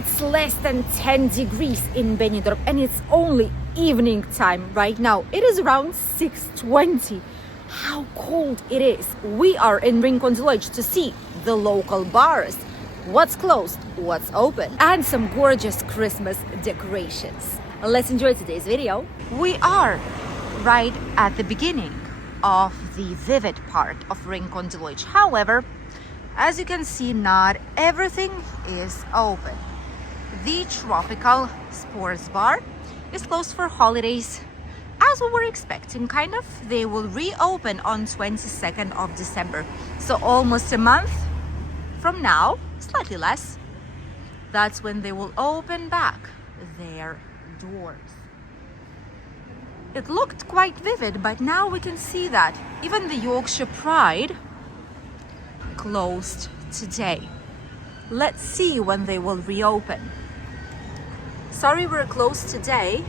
It's less than 10 degrees in Benidorm and it's only evening time right now. It is around 6:20. How cold it is. We are in RINCON DE LOIX to see the local bars, what's closed, what's open, and some gorgeous Christmas decorations. Let's enjoy today's video. We are right at the beginning of the vivid part of RINCON DE LOIX. However, as you can see, not everything is open. The tropical sports bar is closed for holidays, as we were expecting, kind of. They will reopen on 22nd of December. So almost a month from now, slightly less, that's when they will open back their doors. It looked quite vivid, but now we can see that even the Yorkshire Pride closed today. Let's see when they will reopen. Sorry, we're closed today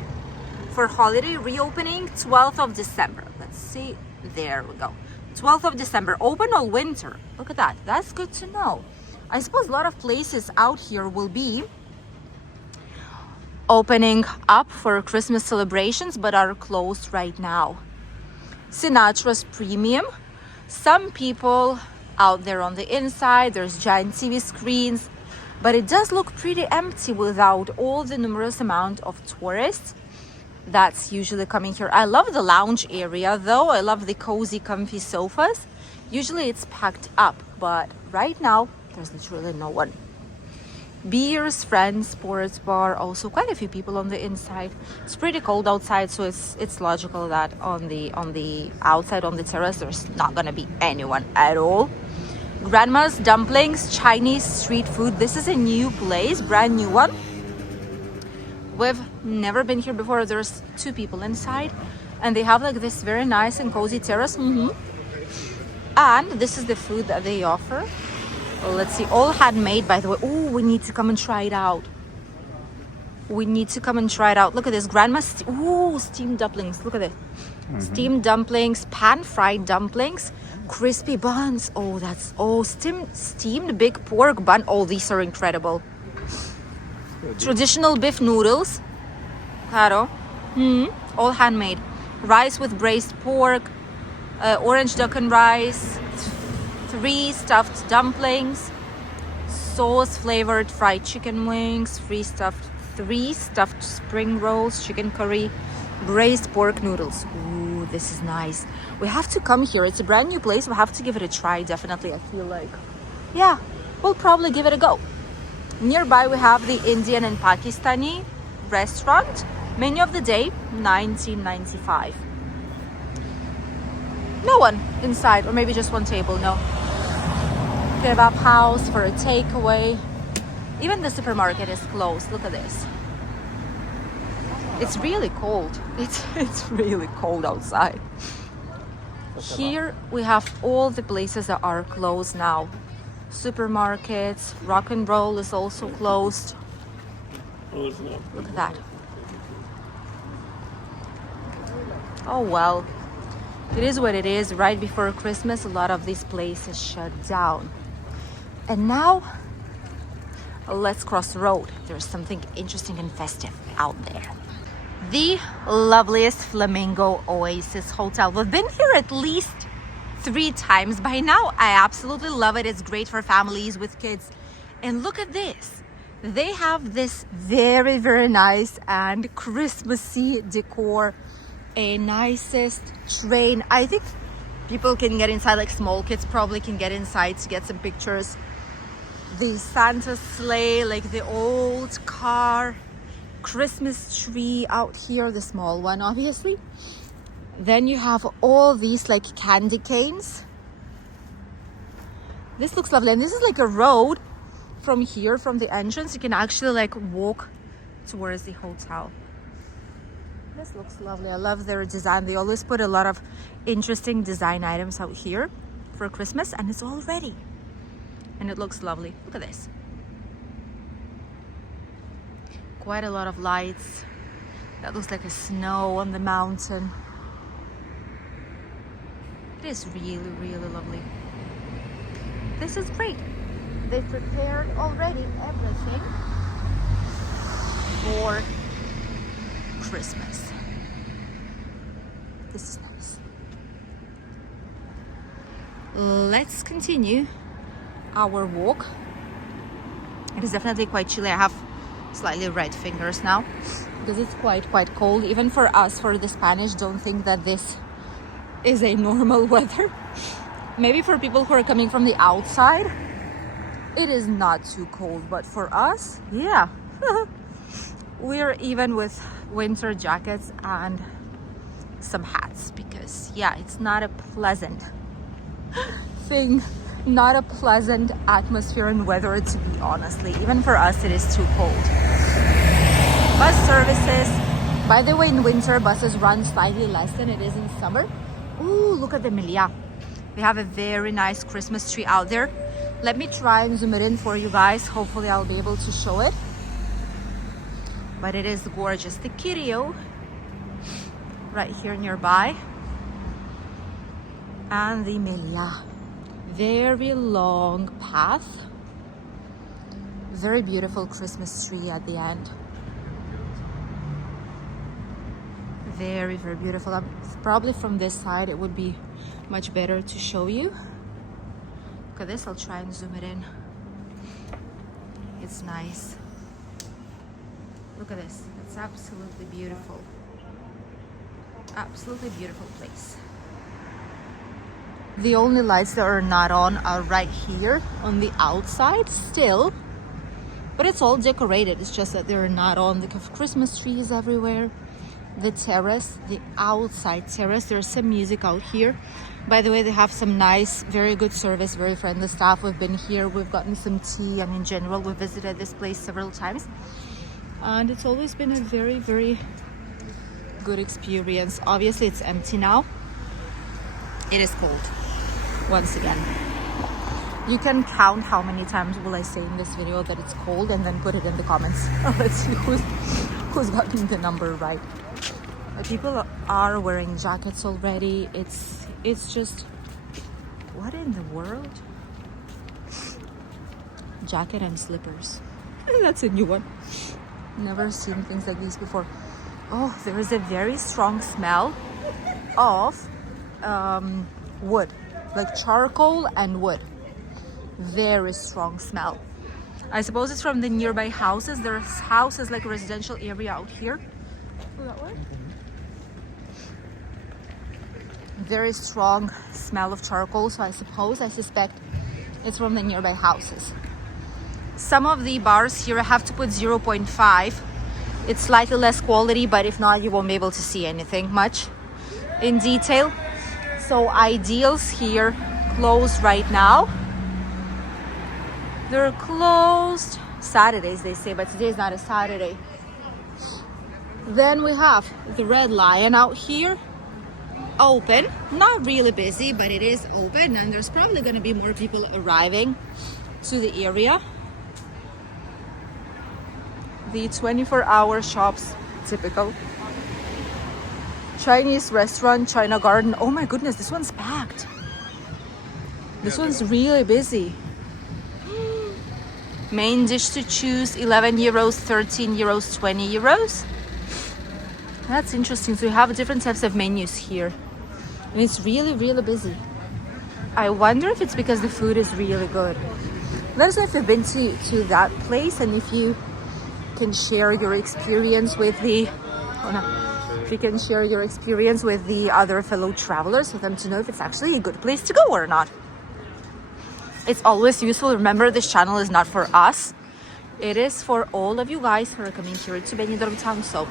for holiday reopening, 12th of December. Let's see. There we go. 12th of December, open all winter. Look at that. That's good to know. I suppose a lot of places out here will be opening up for Christmas celebrations, but are closed right now. Sinatra's Premium. Some people out there on the inside, there's giant TV screens, but it does look pretty empty without all the numerous amount of tourists that's usually coming here. I love the lounge area though. I love the cozy, comfy sofas. Usually it's packed up, but right now there's literally no one. Beers, Friends, sports bar, also quite a few people on the inside. It's pretty cold outside, so it's logical that on the outside, on the terrace, there's not gonna be anyone at all. Grandma's Dumplings, Chinese street food. This is a new place, brand new one. We've never been here before. There's two people inside and they have like this very nice and cozy terrace. And this is the food that they offer. Well, let's see, all handmade, by the way. Oh, we need to come and try it out. We need to come and try it out. Look at this, Grandma's steamed dumplings. Look at it. Steamed dumplings, pan-fried dumplings, crispy buns. Oh, that's steamed big pork bun. Oh, these are incredible. Traditional beef noodles, claro. All handmade. Rice with braised pork, orange duck and rice, 3 stuffed dumplings, sauce flavored fried chicken wings, 3 stuffed spring rolls, chicken curry, braised pork noodles. Ooh, this is nice. We have to come here. It's a brand new place. We have to give it a try, definitely. I feel like, yeah, we'll probably give it a go. Nearby we have the Indian and Pakistani restaurant. Menu of the day, $19.95. No one inside, or maybe just one table. No. Kebab house for a takeaway. Even the supermarket is closed. Look at this. It's really cold. It's really cold outside. Here we have all the places that are closed now. Supermarkets, Rock and Roll is also closed. Look at that. Oh well, it is what it is. Right before Christmas, a lot of these places shut down. And now, let's cross the road. There's something interesting and festive out there. The loveliest Flamingo Oasis Hotel. We've been here at least 3 times by now. I absolutely love it. It's great for families with kids. And look at this. They have this very, very nice and Christmassy decor. A nicest train. I think people can get inside, like small kids probably can get inside to get some pictures. The Santa sleigh, like the old car, Christmas tree out here, the small one obviously. Then you have all these like candy canes. This looks lovely, and this is like a road from here, from the entrance. You can actually like walk towards the hotel. This looks lovely. I love their design. They always put a lot of interesting design items out here for Christmas, and it's all ready. And it looks lovely. Look at this. Quite a lot of lights. That looks like a snow on the mountain. It is really, really lovely. This is great. They prepared already everything for Christmas. This is nice. Let's continue our walk. It is definitely quite chilly. I have slightly red fingers now because it's quite cold. Even for us, for the Spanish, don't think that this is a normal weather. Maybe for people who are coming from the outside, it is not too cold, but for us, yeah. We're even with winter jackets and some hats because, yeah, it's not a pleasant thing, not a pleasant atmosphere and weather to be, honestly. Even for us, it is too cold. Bus services, by the way, in winter buses run slightly less than it is in summer. Ooh, look at the Melia. We have a very nice Christmas tree out there. Let me try and zoom it in for you guys. Hopefully I'll be able to show it. But it is gorgeous. The Kirio right here nearby. And the Melia. Very long path. Very beautiful Christmas tree at the end. Very beautiful. Probably from this side it would be much better to show you. Look at this. I'll try and zoom it in. It's nice. Look at this. It's absolutely beautiful. Absolutely beautiful place. The only lights that are not on are right here on the outside still, but it's all decorated. It's just that they're not on. They have Christmas trees everywhere. The terrace, the outside terrace, there's some music out here. By the way, they have some nice, very good service, very friendly staff. We've been here, we've gotten some tea, and in general we've visited this place several times, and it's always been a very good experience. Obviously it's empty now. It is cold once again. You can count how many times will I say in this video that it's cold and then put it in the comments. Let's see who's gotten the number right. People are wearing jackets already. It's just, what in the world? Jacket and slippers. That's a new one. Never seen things like these before. Oh, there is a very strong smell of wood, like charcoal and wood. Very strong smell. I suppose it's from the nearby houses. There's houses, like a residential area out here. Go that way. Very strong smell of charcoal, so I suspect it's from the nearby houses. Some of the bars here I have to put 0.5. It's slightly less quality, but if not, you won't be able to see anything much in detail. So Ideals here closed right now. They're closed Saturdays, they say, but today is not a Saturday. Then we have the Red Lion out here, open. Not really busy, but it is open, and there's probably going to be more people arriving to the area. The 24-hour shops, typical. Chinese restaurant, China Garden. Oh my goodness, this one's packed. This one's really busy. Main dish to choose, 11 euros, 13 euros, 20 euros. That's interesting. So you have different types of menus here. And it's really busy. I wonder if it's because the food is really good. Let us know if you've been to that place and if you can share your experience with the other fellow travelers, for them to know if it's actually a good place to go or not. It's always useful. Remember, this channel is not for us. It is for all of you guys who are coming here to Benidorm town. So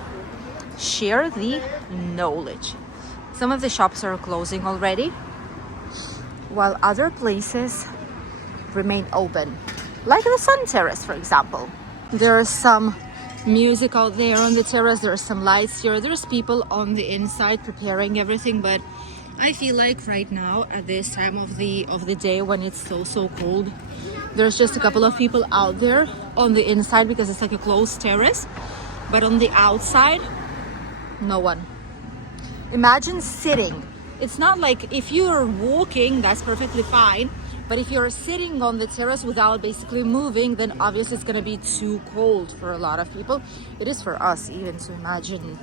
share the knowledge. Some of the shops are closing already, while other places remain open, like the Sun Terrace, for example. There is some music out there on the terrace. There are some lights here. There's people on the inside preparing everything, but I feel like right now at this time of the day when it's so cold, there's just a couple of people out there on the inside because it's like a closed terrace, but on the outside, no one. Imagine sitting. It's not like if you're walking, that's perfectly fine. But if you're sitting on the terrace without basically moving, then obviously it's gonna be too cold for a lot of people. It is for us even, so imagine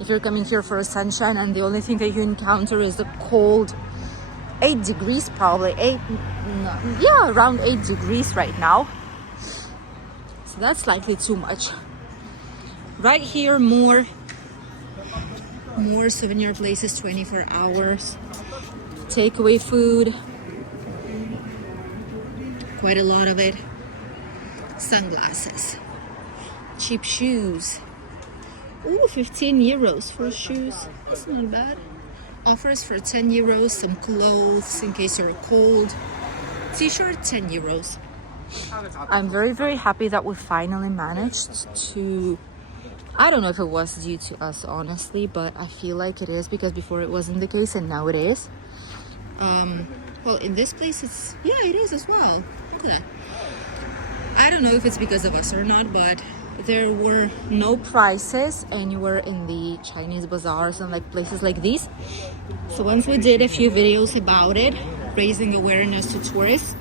if you're coming here for a sunshine and the only thing that you encounter is the cold 8 degrees, probably yeah, around 8 degrees right now. So that's slightly too much. Right here, more souvenir places, 24 hours, takeaway food, quite a lot of it. Sunglasses, cheap shoes. Ooh, 15 euros for shoes. That's not bad. Offers for 10 euros, some clothes in case you're cold. T-shirt, 10 euros. I'm very, very happy that we finally managed to... I don't know if it was due to us, honestly, but I feel like it is, because before it wasn't the case and now it is. Well, in this place, yeah, it is as well. Look at that. I don't know if it's because of us or not, but there were no prices anywhere in the Chinese bazaars and like places like these. So once we did a few videos about it, raising awareness to tourists,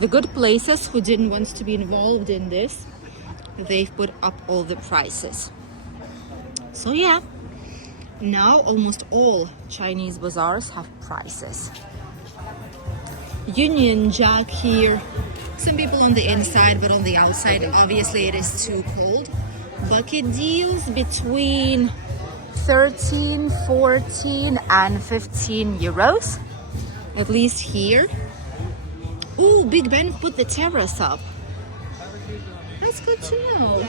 the good places who didn't want to be involved in this, they've put up all the prices. So yeah, now almost all Chinese bazaars have prices. Union Jack here. Some people on the inside, but on the outside, obviously it is too cold. Bucket deals between 13, 14 and 15 euros, at least here. Ooh, Big Ben put the terrace up. That's good to know.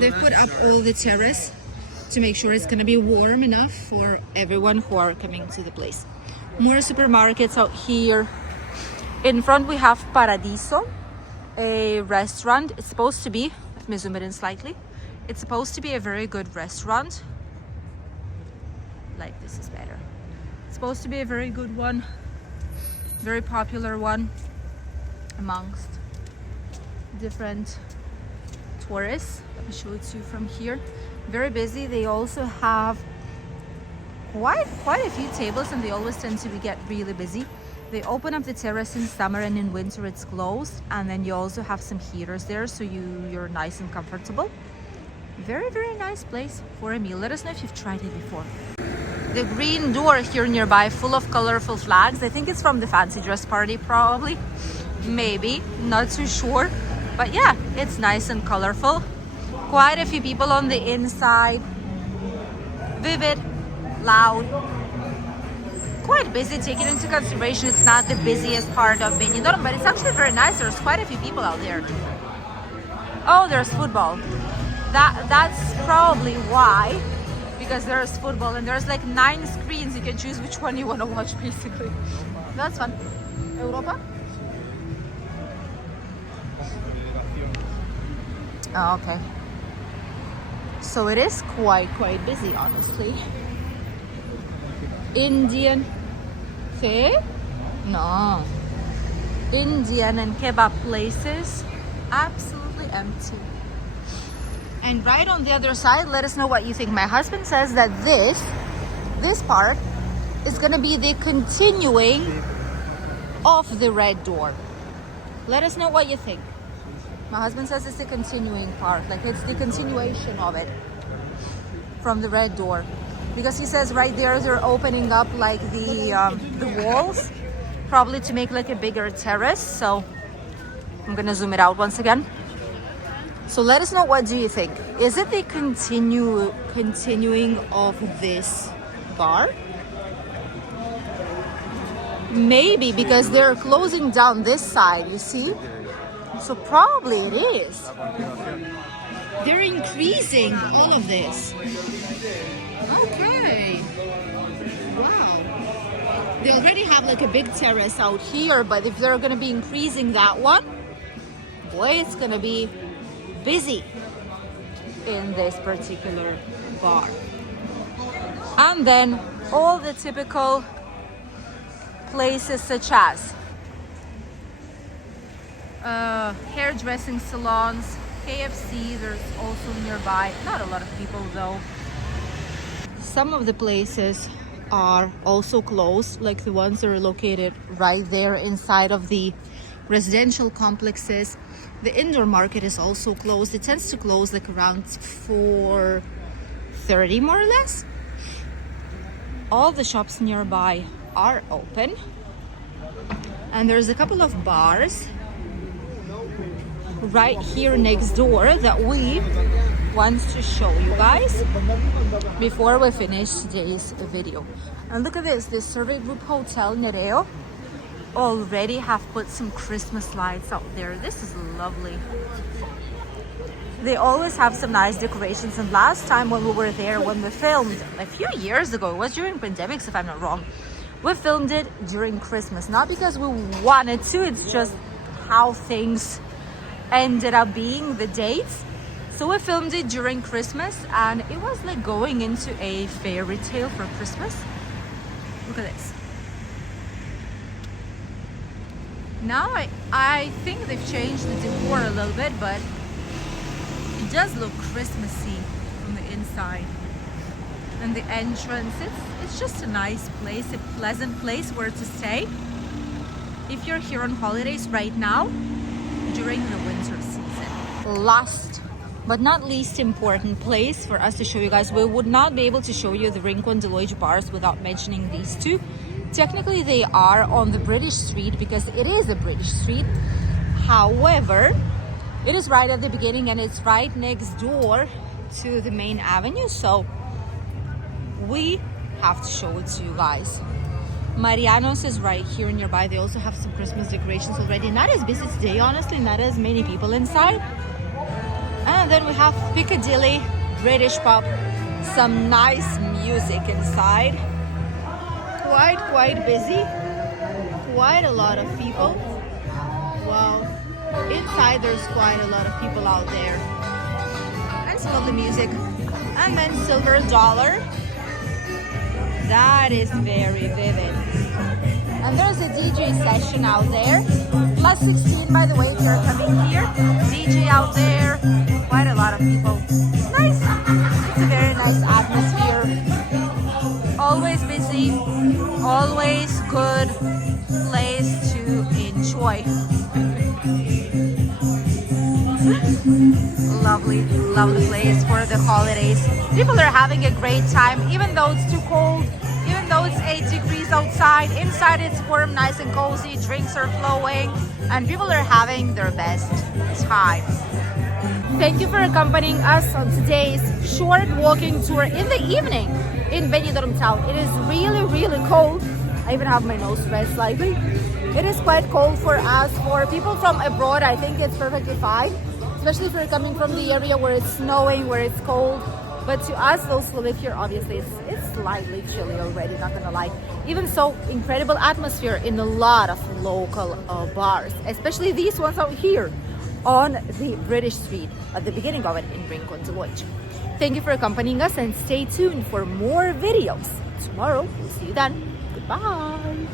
They've put up all the terrace to make sure it's gonna be warm enough for everyone who are coming to the place. More supermarkets out here. In front we have Paradiso, a restaurant. It's supposed to be, let me zoom it in slightly. It's supposed to be a very good restaurant. Like this is better. It's supposed to be a very good one, very popular one amongst different tourists. Let me show it to you from here. Very busy. They also have quite a few tables, and they always tend to get really busy. They open up the terrace in summer, and in winter it's closed, and then you also have some heaters there, so you're nice and comfortable. Very, very nice place for a meal. Let us know if you've tried it before. The green door here nearby, full of colorful flags. I think it's from the fancy dress party, probably. Maybe, not too sure. But yeah, it's nice and colorful. Quite a few people on the inside. Vivid, loud. Quite busy, taking into consideration it's not the busiest part of Benidorm, but it's actually very nice. There's quite a few people out there. Oh, there's football. That's probably why, because there's football and there's like 9 screens. You can choose which one you want to watch, basically. That's fun. Europa? Oh, okay. So it is quite busy, honestly. Indian no, Indian and kebab places absolutely empty. And right on the other side, let us know what you think. My husband says that this part is gonna be the continuing of the red door. Let us know what you think. My husband says it's the continuing part, like it's the continuation of it from the red door. Because he says right there they're opening up like the walls, probably to make like a bigger terrace. So I'm gonna zoom it out once again. So let us know, what do you think? Is it the continuing of this bar? Maybe, because they're closing down this side, you see? So probably it is. They're increasing all of this. Okay. Wow. They already have like a big terrace out here, but if they're gonna be increasing that one, boy, it's gonna be busy in this particular bar. And then all the typical places such as hairdressing salons, KFC, there's also nearby. Not a lot of people though. Some of the places are also closed, like the ones that are located right there inside of the residential complexes. The indoor market is also closed. It tends to close like around 4:30 more or less. All the shops nearby are open, and there's a couple of bars right here next door that we want to show you guys before we finish today's video. And look at this survey group hotel Nereo already have put some Christmas lights out there. This is lovely. They always have some nice decorations, and last time when we were there, when we filmed a few years ago, it was during pandemics if I'm not wrong, we filmed it during Christmas, not because we wanted to, it's just how things ended up being, the dates. So we filmed it during Christmas, and it was like going into a fairy tale for Christmas. Look at this. Now I think they've changed the decor a little bit, but it does look Christmassy from the inside. And the entrance, it's just a nice place, a pleasant place where to stay if you're here on holidays right now during the winter season. Last but not least important place for us to show you guys. We would not be able to show you the Rincon de Loix bars without mentioning these two. Technically they are on the British street because it is a British street. However, it is right at the beginning and it's right next door to the main avenue, so we have to show it to you guys. Mariano's is right here nearby. They also have some Christmas decorations already. Not as busy today, honestly, not as many people inside. And then we have Piccadilly, British pub, some nice music inside. Quite busy, quite a lot of people. Wow, inside there's quite a lot of people out there. And some of the music. And then Silver Dollar. That is very vivid. And there's a DJ session out there. Plus 16, by the way, if you're coming here. DJ out there. Quite a lot of people. Nice. It's a very nice atmosphere. Always busy. Always good place to enjoy. Lovely place for the holidays. People are having a great time, even though it's too cold, even though it's 8 degrees outside. Inside it's warm, nice and cozy, drinks are flowing, and people are having their best time. Thank you for accompanying us on today's short walking tour in the evening in Benidorm town. It is really cold. I even have my nose red slightly. It is quite cold for us. For people from abroad, I think it's perfectly fine, especially if you're coming from the area where it's snowing, where it's cold. But to us, those who live here, obviously it's slightly chilly already, not gonna lie. Even so, incredible atmosphere in a lot of local bars, especially these ones out here on the British street at the beginning of it in Rincon de Loix. Thank you for accompanying us, and stay tuned for more videos. Tomorrow, we'll see you then. Goodbye.